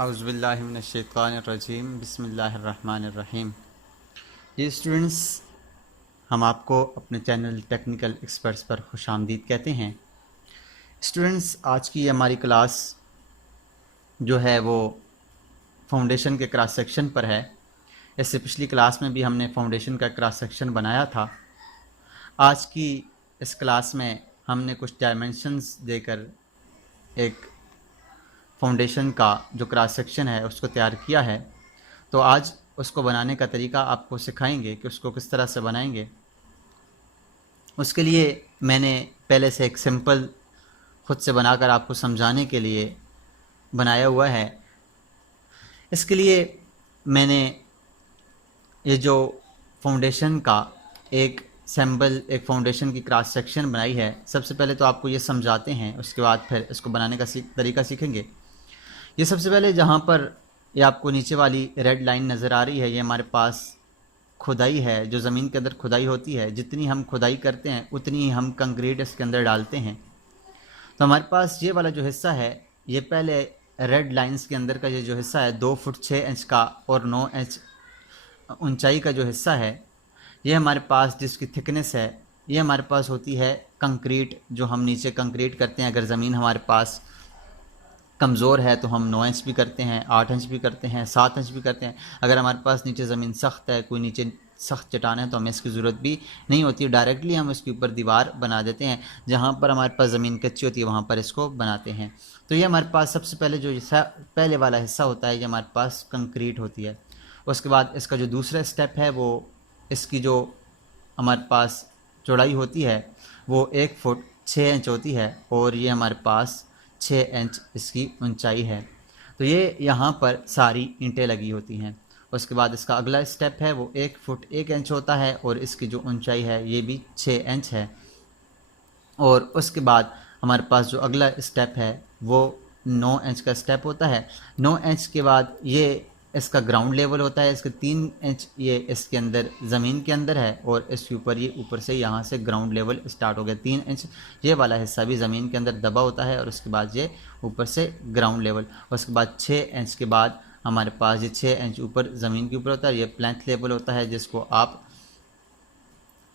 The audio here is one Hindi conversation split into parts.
औज़ुबिल्लाहिमिनश्शैतानिर्रजीम बिस्मिल्लाहिर्रहमानिर्रहीम। ये स्टूडेंट्स, हम आपको अपने चैनल टेक्निकल एक्सपर्ट्स पर खुशामदीद कहते हैं। स्टूडेंट्स, आज की हमारी क्लास जो है वो फाउंडेशन के क्रॉस सेक्शन पर है। इससे पिछली क्लास में भी हमने फाउंडेशन का क्रॉस सेक्शन बनाया था। आज की इस क्लास में हमने कुछ डायमेंशंस देकर एक फाउंडेशन का जो क्रॉस सेक्शन है उसको तैयार किया है। तो आज उसको बनाने का तरीका आपको सिखाएंगे कि उसको किस तरह से बनाएंगे। उसके लिए मैंने पहले से एक सिंपल खुद से बनाकर आपको समझाने के लिए बनाया हुआ है। इसके लिए मैंने ये जो फाउंडेशन का एक एक फाउंडेशन की क्रॉस सेक्शन बनाई है। सबसे पहले तो आपको ये समझाते हैं, उसके बाद फिर इसको बनाने का तरीका सीखेंगे। ये सबसे पहले जहाँ पर ये आपको नीचे वाली रेड लाइन नज़र आ रही है, ये हमारे पास खुदाई है। जो ज़मीन के अंदर खुदाई होती है, जितनी हम खुदाई करते हैं उतनी ही हम कंक्रीट इसके अंदर डालते हैं। तो हमारे पास ये वाला जो हिस्सा है, ये पहले रेड लाइंस के अंदर का ये जो हिस्सा है 2 फुट 6 इंच का और 9 इंच ऊंचाई का जो हिस्सा है, ये हमारे पास जिसकी थिकनेस है, ये हमारे पास होती है कंक्रीट। जो हम नीचे कंक्रीट करते हैं, अगर ज़मीन हमारे पास कमज़ोर है तो हम 9 इंच भी करते हैं, 8 इंच भी करते हैं, 7 इंच भी करते हैं। अगर हमारे पास नीचे ज़मीन सख्त है, कोई नीचे सख्त चट्टान है, तो हमें इसकी ज़रूरत भी नहीं होती। डायरेक्टली हम इसके ऊपर दीवार बना देते हैं। जहाँ पर हमारे पास ज़मीन कच्ची होती है वहाँ पर इसको बनाते हैं। तो ये हमारे पास सबसे पहले जो हिस्सा, पहले वाला हिस्सा होता है, ये हमारे पास कंक्रीट होती है। उसके बाद इसका जो दूसरा स्टेप है, वो इसकी जो हमारे पास चौड़ाई होती है वो 1 फुट 6 इंच होती है, और ये हमारे पास 6 इंच इसकी ऊंचाई है। तो ये यहाँ पर सारी ईंटें लगी होती हैं। उसके बाद इसका अगला स्टेप है वो 1 फुट 1 इंच होता है, और इसकी जो ऊंचाई है ये भी 6 इंच है। और उसके बाद हमारे पास जो अगला स्टेप है वो 9 इंच का स्टेप होता है। 9 इंच के बाद ये इसका ग्राउंड लेवल होता है। इसके 3 इंच ये इसके अंदर ज़मीन के अंदर है, और इसके ऊपर ये ऊपर से यहाँ से ग्राउंड लेवल स्टार्ट हो गया। 3 इंच ये वाला हिस्सा भी ज़मीन के अंदर दबा होता है, और उसके बाद ये ऊपर से ग्राउंड लेवल। उसके बाद 6 इंच के बाद हमारे पास ये 6 इंच ऊपर ज़मीन के ऊपर होता है, ये प्लेंथ लेवल होता है, जिसको आप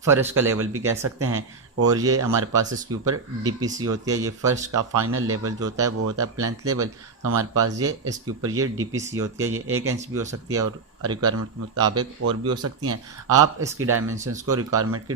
फ़र्श का लेवल भी कह सकते हैं। और ये हमारे पास इसके ऊपर डीपीसी होती है। ये फ़र्श का फाइनल लेवल जो होता है वो होता है प्लेंथ लेवल। तो हमारे पास ये इसके ऊपर ये डीपीसी होती है। ये 1 इंच भी हो सकती है, और रिक्वायरमेंट के मुताबिक और भी हो सकती हैं। आप इसकी डायमेंशंस को रिक्वायरमेंट की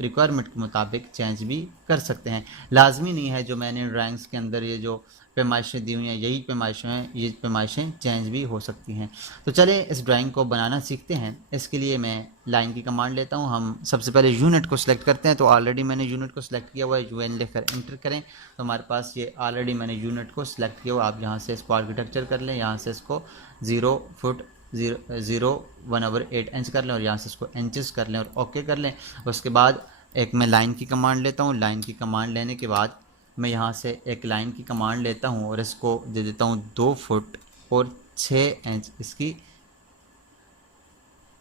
रिक्वायरमेंट के मुताबिक चेंज भी कर सकते हैं। लाजमी नहीं है जो मैंने ड्राइंग्स के अंदर ये जो पैमाइशें दी हुई हैं यही पैमाइशें हैं, ये पैमाइशें चेंज भी हो सकती हैं। तो चलें इस ड्राइंग को बनाना सीखते हैं। इसके लिए मैं लाइन की कमांड लेता हूं। हम सबसे पहले यूनिट को सिलेक्ट करते हैं। तो ऑलरेडी मैंने यूनिट को सिलेक्ट किया हुआ है, यूएन लिखकर एंटर करें। तो हमारे पास ये ऑलरेडी मैंने यूनिट को सिलेक्ट किया हुआ। आप यहाँ से इसको आर्किटेक्चर कर लें, यहाँ से इसको 0 फुट 0.1/8 इंच कर लें, और यहाँ से इसको इंचेस कर लें और ओके कर लें। उसके बाद एक मैं लाइन की कमांड लेता हूँ। लाइन की कमांड लेने के बाद मैं यहाँ से एक लाइन की कमांड लेता हूँ, और इसको दे देता हूँ 2 फुट और 6 इंच इसकी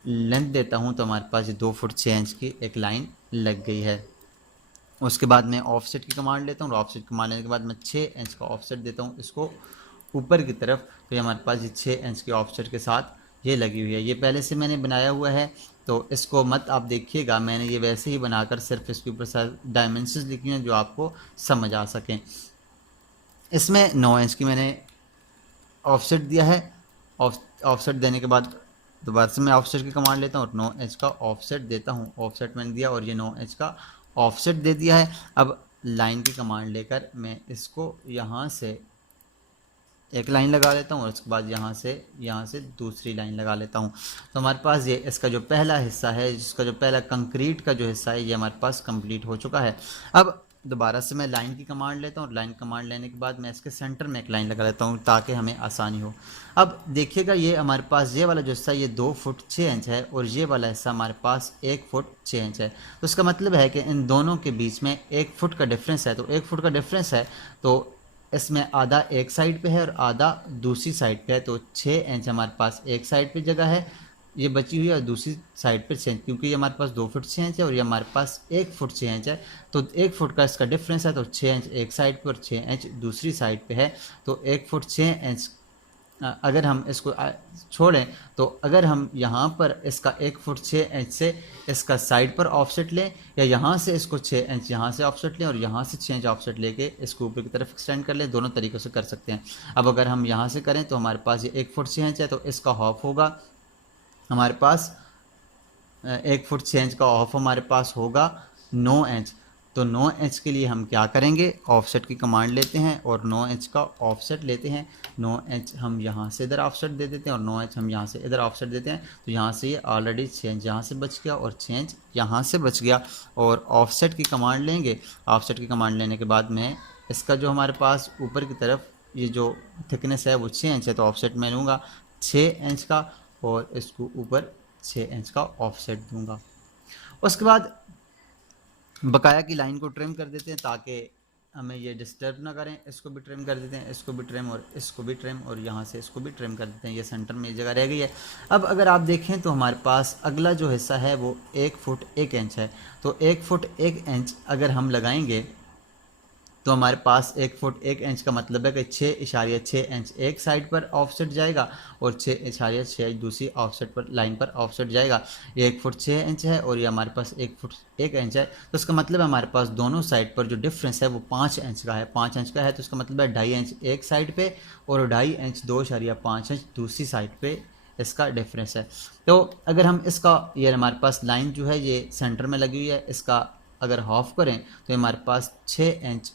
लेंथ देता हूँ। तो हमारे पास ये 2 फुट 6 इंच की एक लाइन लग गई है। उसके बाद मैं ऑफसेट की कमांड लेता हूँ, और ऑफसेट कमांड लेने के बाद मैं 6 इंच का ऑफसेट देता हूँ इसको ऊपर की तरफ। तो ये हमारे पास ये 6 इंच के ऑफसेट के साथ ये लगी हुई है। ये पहले से मैंने बनाया हुआ है, तो इसको मत आप देखिएगा। मैंने ये वैसे ही बनाकर सिर्फ इसके ऊपर डायमेंशंस लिखी हैं जो आपको समझ आ सकें। इसमें 9 इंच की मैंने ऑफसेट दिया है। ऑफसेट देने के बाद दोबारा से मैं ऑफसेट की कमांड लेता हूँ और 9 इंच का ऑफसेट देता हूँ। ऑफसेट मैंने दिया और ये 9 इंच का ऑफसेट दे दिया है। अब लाइन की कमांड लेकर मैं इसको यहाँ से एक लाइन लगा लेता हूँ, और उसके बाद यहाँ से दूसरी लाइन लगा लेता हूँ। तो हमारे पास ये इसका जो पहला हिस्सा है, जिसका जो पहला कंक्रीट का जो हिस्सा है, ये हमारे पास कंप्लीट हो चुका है। अब दोबारा से मैं लाइन की कमांड लेता हूँ, और लाइन कमांड लेने के बाद मैं इसके सेंटर में एक लाइन लगा लेता हूँ ताकि हमें आसानी हो। अब देखिएगा ये हमारे पास ये वाला जो हिस्सा ये 2 फुट 6 इंच है, और ये वाला हिस्सा हमारे पास 1 फुट 6 इंच है। तो इसका मतलब है कि इन दोनों के बीच में 1 फुट का डिफरेंस है। तो 1 फुट का डिफरेंस है, तो इसमें आधा एक साइड पे है और आधा दूसरी साइड पे है। तो 6 इंच हमारे पास एक साइड पे जगह है ये बची हुई है, और दूसरी साइड पे 6 इंच, क्योंकि ये हमारे पास 2 फुट 6 इंच है और ये हमारे पास 1 फुट 6 इंच है। तो 1 फुट का इसका डिफरेंस है, तो 6 इंच एक साइड पे और 6 इंच दूसरी साइड पे है। तो 1 फुट 6 इंच अगर हम इसको छोड़ें तो अगर हम यहाँ पर इसका 1 फुट 6 इंच से इसका साइड पर ऑफसेट लें, या यहाँ से इसको 6 इंच यहाँ से ऑफसेट लें और यहाँ से 6 इंच ऑफसेट लेके इसको ऊपर की तरफ एक्सटेंड कर लें, दोनों तरीक़ों से कर सकते हैं। अब अगर हम यहाँ से करें तो हमारे पास ये 1 फुट 6 इंच है, तो इसका हाफ होगा हमारे पास 1 फुट 6 इंच का ऑफ हमारे पास होगा 9 इंच। तो 9 इंच के लिए हम क्या करेंगे, ऑफसेट की कमांड लेते हैं और 9 इंच का ऑफसेट लेते हैं। 9 इंच हम यहाँ से इधर ऑफसेट दे देते हैं और 9 इंच हम यहाँ से इधर ऑफसेट देते हैं। तो यहाँ से ये ऑलरेडी 6 इंच यहाँ से बच गया और 6 इंच यहाँ से बच गया। और ऑफसेट की कमांड लेंगे, ऑफसेट की कमांड लेने के बाद में इसका जो हमारे पास ऊपर की तरफ ये जो थिकनेस है वो 6 इंच है, तो ऑफसेट मैं लूँगा 6 इंच का और इसको ऊपर 6 इंच का ऑफसेट दूंगा। उसके बाद बकाया की लाइन को ट्रिम कर देते हैं ताकि हमें ये डिस्टर्ब ना करें। इसको भी ट्रिम कर देते हैं, इसको भी ट्रिम और इसको भी ट्रिम और यहाँ से इसको भी ट्रिम कर देते हैं। ये सेंटर में ये जगह रह गई है। अब अगर आप देखें तो हमारे पास अगला जो हिस्सा है वो 1 फुट 1 इंच है। तो 1 फुट 1 इंच अगर हम लगाएंगे तो हमारे पास 1 फुट 1 इंच का मतलब है कि 6.6 इंच एक साइड पर ऑफसेट जाएगा और 6.6 इंच दूसरी ऑफसेट पर लाइन पर ऑफसेट जाएगा। ये 1 फुट 6 इंच है और ये हमारे पास 1 फुट 1 इंच है। तो इसका मतलब है हमारे पास दोनों साइड पर जो डिफरेंस है वो 5 इंच का है। 5 इंच का है तो इसका मतलब है 2.5 इंच एक साइड पे और 2.5 इंच 2.5 इंच दूसरी साइड पे इसका डिफरेंस है। तो अगर हम इसका ये हमारे पास लाइन जो है ये सेंटर में लगी हुई है, इसका अगर हाफ करें तो हमारे पास 6 इंच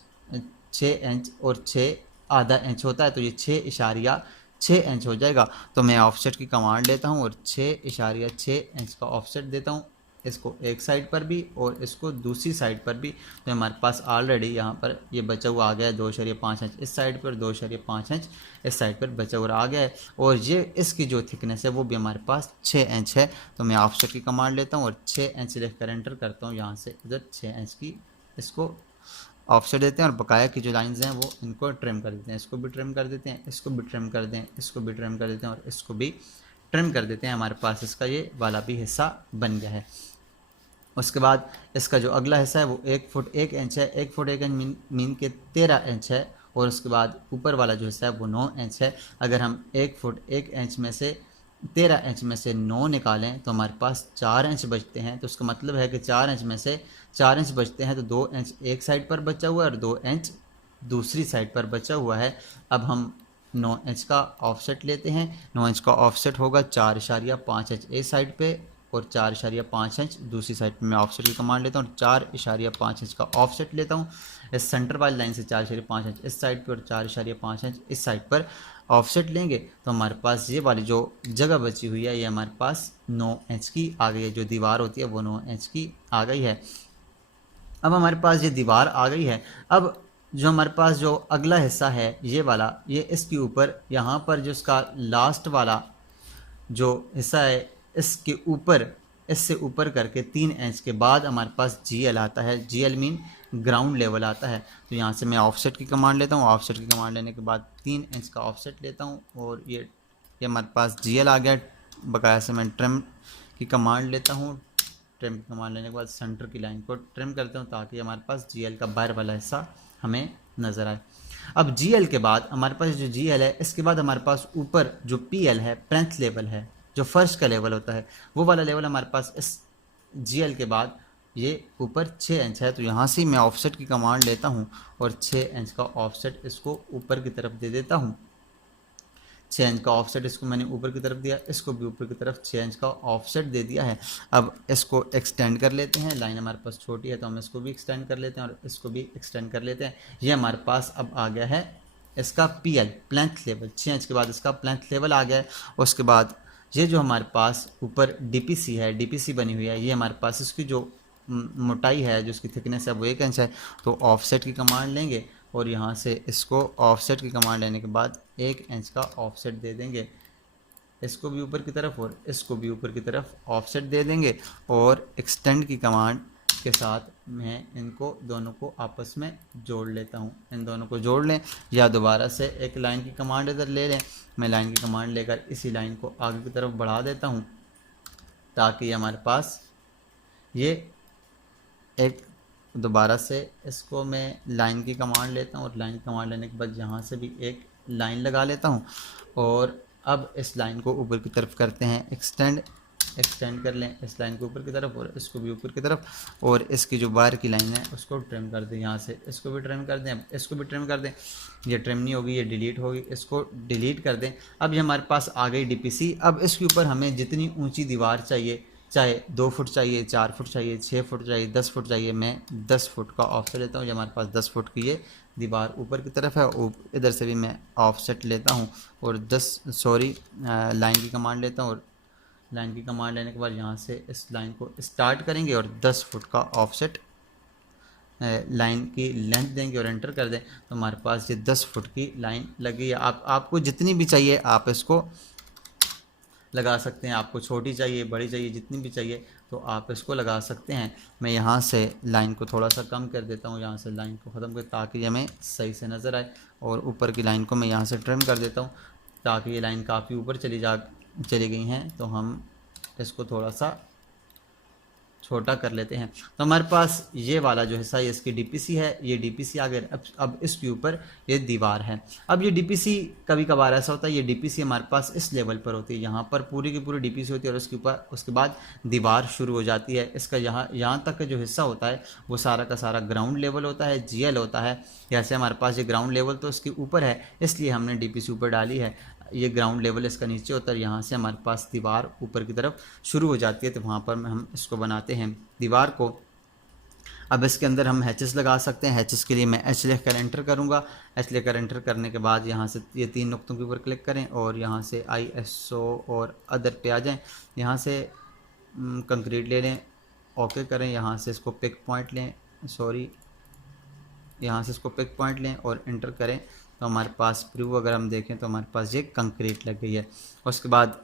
और 6 आधा इंच होता है, तो ये 6.6 इंच हो जाएगा। तो मैं ऑफसेट की कमांड लेता हूँ और 6.6 इंच का ऑफसेट देता हूँ, इसको एक साइड पर भी और इसको दूसरी साइड पर भी। तो हमारे पास ऑलरेडी यहाँ पर ये बचा हुआ आ गया है 2.5 इंच इस साइड पर, 2.5 इंच इस साइड पर बचा हुआ आ गया है। और ये इसकी जो थिकनेस है वो भी हमारे पास 6 इंच है। तो मैं ऑफसेट की कमांड लेता हूँ और 6 इंच लिख कर एंटर करता हूँ, यहाँ से इधर 6 इंच की इसको ऑफसेट देते हैं और बकाया की जो लाइंस हैं वो इनको ट्रिम कर देते हैं। इसको भी ट्रिम कर देते हैं, इसको भी ट्रिम कर दें, इसको भी ट्रिम कर देते हैं और इसको भी ट्रिम कर देते हैं। हमारे पास इसका ये वाला भी हिस्सा बन गया है। उसके बाद इसका जो अगला हिस्सा है वो 1 फुट 1 इंच है। 1 फुट 1 इंच मीन के 13 इंच है और उसके बाद ऊपर वाला जो हिस्सा है वो 9 इंच है। अगर हम 1 फुट 1 इंच में से 13 इंच में से 9 निकालें तो हमारे पास 4 इंच बचते हैं। तो उसका मतलब है कि 4 इंच में से 4 इंच बचते हैं तो 2 इंच एक साइड पर बचा हुआ है और 2 इंच दूसरी साइड पर बचा हुआ है। अब हम 9 इंच का ऑफसेट लेते हैं। 9 इंच का ऑफसेट होगा 4.5 इंच एक साइड पे और 4.5 इंच दूसरी साइड पे। मैं ऑफसेट की कमांड लेता हूँ, 4.5 इंच का ऑफसेट लेता हूँ इस सेंटर वाली लाइन से 4.5 इंच इस साइड पर और 4.5 इंच इस साइड पर ऑफसेट लेंगे तो हमारे पास ये वाली जो जगह बची हुई है ये हमारे पास 9 इंच की आ गई है। जो दीवार होती है वो 9 इंच की आ गई है। अब हमारे पास ये दीवार आ गई है। अब जो हमारे पास जो अगला हिस्सा है ये वाला, ये इसके ऊपर यहाँ पर जो इसका लास्ट वाला जो हिस्सा है इसके ऊपर, इससे ऊपर करके 3 इंच के बाद हमारे पास GL आता है। GL मीन ग्राउंड लेवल आता है। तो यहाँ से मैं ऑफसेट की कमांड लेता हूँ। ऑफसेट की कमांड लेने के बाद 3 इंच का ऑफसेट लेता हूँ और ये हमारे पास GL आ गया। बकाया से मैं ट्रिम की कमांड लेता हूँ। ट्रिम की कमांड लेने के बाद सेंटर की लाइन को ट्रिम करता हूँ ताकि हमारे पास GL का बाहर वाला हिस्सा हमें नज़र आए। अब GL के बाद हमारे पास जो GL है इसके बाद हमारे पास ऊपर जो PL है, प्लेंथ लेवल है, जो फर्श का लेवल होता है वो वाला लेवल हमारे पास इस GL के बाद ये ऊपर 6 इंच है। तो यहाँ से मैं ऑफसेट की कमांड लेता हूँ और 6 इंच का ऑफसेट इसको ऊपर की तरफ दे देता हूँ। 6 इंच का ऑफसेट इसको मैंने ऊपर की तरफ दिया, इसको भी ऊपर की तरफ 6 इंच का ऑफसेट दे दिया है। अब इसको एक्सटेंड कर लेते हैं। लाइन हमारे पास छोटी है तो हम इसको भी एक्सटेंड कर लेते हैं और इसको भी एक्सटेंड कर लेते हैं। ये हमारे पास अब आ गया है इसका PL प्लेंथ लेवल। 6 इंच के बाद इसका प्लेंथ लेवल आ गया है। उसके बाद ये जो हमारे पास ऊपर DPC है, DPC बनी हुई है, ये हमारे पास इसकी जो मोटाई है, जो इसकी थिकनेस है वो 1 इंच है। तो ऑफसेट की कमांड लेंगे और यहाँ से इसको ऑफसेट की कमांड लेने के बाद 1 इंच का ऑफसेट दे देंगे। इसको भी ऊपर की तरफ और इसको भी ऊपर की तरफ ऑफसेट दे देंगे और एक्सटेंड की कमांड के साथ मैं इनको दोनों को आपस में जोड़ लेता हूँ। इन दोनों को जोड़ लें या दोबारा से एक लाइन की कमांड इधर ले लें। मैं लाइन की कमांड लेकर इसी लाइन को आगे की तरफ बढ़ा देता हूँ ताकि हमारे पास ये एक, दोबारा से इसको मैं लाइन की कमांड लेता हूँ और लाइन की कमांड लेने के बाद यहाँ से भी एक लाइन लगा लेता हूँ और अब इस लाइन को ऊपर की तरफ करते हैं एक्सटेंड कर लें इस लाइन को ऊपर की तरफ और इसको भी ऊपर की तरफ, और इसकी जो बाहर की लाइन है उसको ट्रिम कर दें। यहाँ से इसको भी ट्रिम कर दें, अब इसको भी ट्रिम कर दें। ये ट्रिम नहीं होगी, ये डिलीट होगी, इसको डिलीट कर दें। अब ये हमारे पास आ गई डीपीसी। अब इसके ऊपर हमें जितनी ऊंची दीवार चाहिए, चाहे 2 फुट चाहिए, 4 फुट चाहिए, 6 फुट चाहिए, 10 फुट चाहिए, मैं 10 फुट का ऑफसेट लेता हूँ। जो हमारे पास 10 फुट की ये दीवार ऊपर की तरफ है, इधर से भी मैं ऑफसेट लेता हूँ और लाइन की कमांड लेता हूँ। और लाइन की कमांड लेने के बाद यहाँ से इस लाइन को स्टार्ट करेंगे और 10 फुट का ऑफसेट लाइन की लेंथ देंगे और एंटर कर दें, तो हमारे पास ये 10 फुट की लाइन लगी है। आपको जितनी भी चाहिए आप इसको लगा सकते हैं। आपको छोटी चाहिए, बड़ी चाहिए, जितनी भी चाहिए तो आप इसको लगा सकते हैं। मैं यहाँ से लाइन को थोड़ा सा कम कर देता हूँ, यहाँ से लाइन को ख़त्म कर, ताकि हमें सही से नज़र आए। और ऊपर की लाइन को मैं यहाँ से ट्रिम कर देता हूँ, ताकि ये लाइन काफ़ी ऊपर चली गई हैं, तो हम इसको थोड़ा सा छोटा कर लेते हैं। तो हमारे पास ये वाला जो हिस्सा है इसकी डीपीसी है, ये डीपीसी आ गया। अब इसके ऊपर ये दीवार है। अब ये डीपीसी कभी कभार ऐसा होता है, ये डीपीसी हमारे पास इस लेवल पर होती है, यहाँ पर पूरी की पूरी डीपीसी होती है और उसके बाद दीवार शुरू हो जाती है। इसका यहाँ तक का जो हिस्सा होता है वो सारा का सारा ग्राउंड लेवल होता है, जीएल होता है। जैसे हमारे पास ये ग्राउंड लेवल तो इसके ऊपर है, इसलिए हमने डीपीसी ऊपर डाली है। ये ग्राउंड लेवल इसका नीचे होता है, यहाँ से हमारे पास दीवार ऊपर की तरफ शुरू हो जाती है, तो वहाँ पर हम इसको बनाते हैं दीवार को। अब इसके अंदर हम हैचेस लगा सकते हैं। हैचेस के लिए मैं एच लिख कर एंटर करूँगा। एच लिख कर एंटर करने के बाद यहाँ से ये 3 नुक्तों के ऊपर क्लिक करें और यहाँ से ISO और अदर पे आ जाएँ। यहाँ से कंक्रीट ले लें, ओके करें, यहाँ से इसको पिक पॉइंट लें, यहाँ से इसको पिक पॉइंट लें और एंटर करें, तो हमारे पास प्रूव अगर हम देखें तो हमारे पास ये कंक्रीट लग गई है। उसके बाद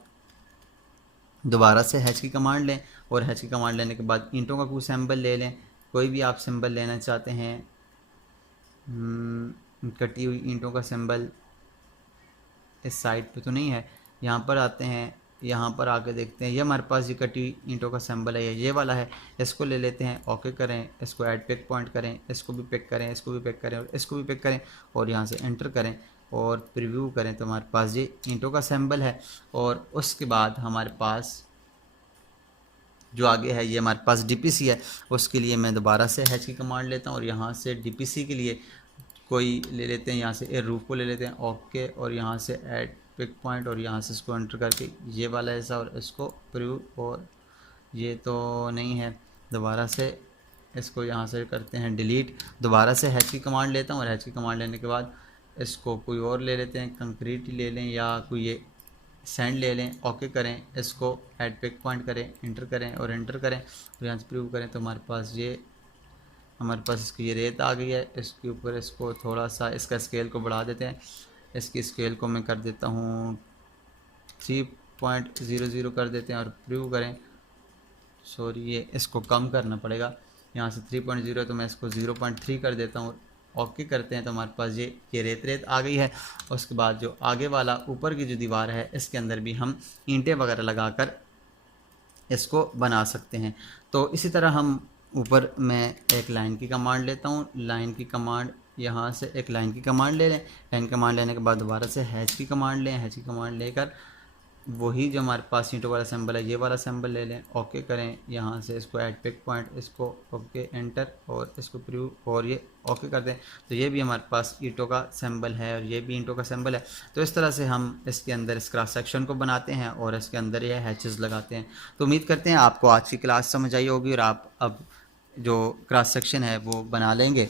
दोबारा से हैच की कमांड लें और हैच की कमांड लेने के बाद ईंटों का कोई सिंबल ले लें, कोई भी आप सिंबल लेना चाहते हैं। कटी हुई ईंटों का सिंबल इस साइड पे तो नहीं है, यहाँ पर आते हैं, यहाँ पर आके देखते हैं, ये हमारे पास ये कटी ईंटों का सिंबल है, ये वाला है। इसको ले लेते हैं, ओके करें, इसको ऐड पिक पॉइंट करें, इसको भी पिक करें, इसको भी पिक करें और इसको भी पिक करें और यहाँ से एंटर करें और प्रीव्यू करें, तो हमारे पास ये ईंटों का सिंबल है। और उसके बाद हमारे पास जो आगे है ये हमारे पास डीपीसी है। उसके लिए मैं दोबारा से हैच की कमांड लेता हूँ और यहाँ से डीपीसी के लिए कोई ले लेते हैं, यहाँ से एयर रूफ को ले लेते हैं, ओके, और यहाँ से ऐड पिक पॉइंट और यहाँ से इसको एंटर करके ये वाला ऐसा और इसको प्रूव, और ये तो नहीं है, दोबारा से इसको यहाँ से करते हैं डिलीट। दोबारा से हैच की कमांड लेता हूँ और हैच की कमांड लेने के बाद इसको कोई और ले लेते हैं, कंक्रीट ले लें या कोई ये सैंड ले लें, ओके करें, इसको ऐड पिक पॉइंट करें, एंटर करें और एंटर करें और यहाँ से प्रूव करें, तो हमारे पास इसकी ये रेत आ गई है। इसके ऊपर इसको थोड़ा सा इसका स्केल को बढ़ा देते हैं। इसकी स्केल को मैं कर देता हूँ 3.00 कर देते हैं और प्रूव करें। ये इसको कम करना पड़ेगा, यहाँ से 3.0 है तो मैं इसको 0.3 कर देता हूँ, ओके करते हैं, तो हमारे पास ये रेत आ गई है। उसके बाद जो आगे वाला ऊपर की जो दीवार है इसके अंदर भी हम ईंटें वगैरह लगाकर इसको बना सकते हैं। तो इसी तरह हम ऊपर मैं एक लाइन की कमांड लेता हूँ, लाइन की कमांड यहाँ से एक लाइन की कमांड ले लें। लाइन कमांड लेने के बाद दोबारा से हैच की कमांड लें, हैच की कमांड लेकर वही जो हमारे पास ईंटों वाला सिंबल है ये वाला सिंबल ले लें, ओके करें, यहाँ से इसको ऐड पिक पॉइंट, इसको ओके एंटर और इसको प्रूव और ये ओके कर दें, तो ये भी हमारे पास ईंटों का सिंबल है और ये भी ईंटों का सिंबल है। तो इस तरह से हम इसके अंदर इस क्रॉस सेक्शन को बनाते हैं और इसके अंदर ये हैचेस लगाते हैं। तो उम्मीद करते हैं आपको आज की क्लास समझ आई होगी और आप अब जो क्रॉस सेक्शन है वो बना लेंगे।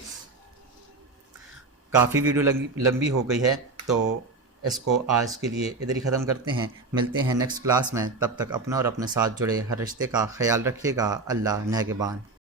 काफ़ी वीडियो लंबी हो गई है, तो इसको आज के लिए इधर ही ख़त्म करते हैं। मिलते हैं नेक्स्ट क्लास में, तब तक अपना और अपने साथ जुड़े हर रिश्ते का ख्याल रखिएगा। अल्लाह नेगेबान।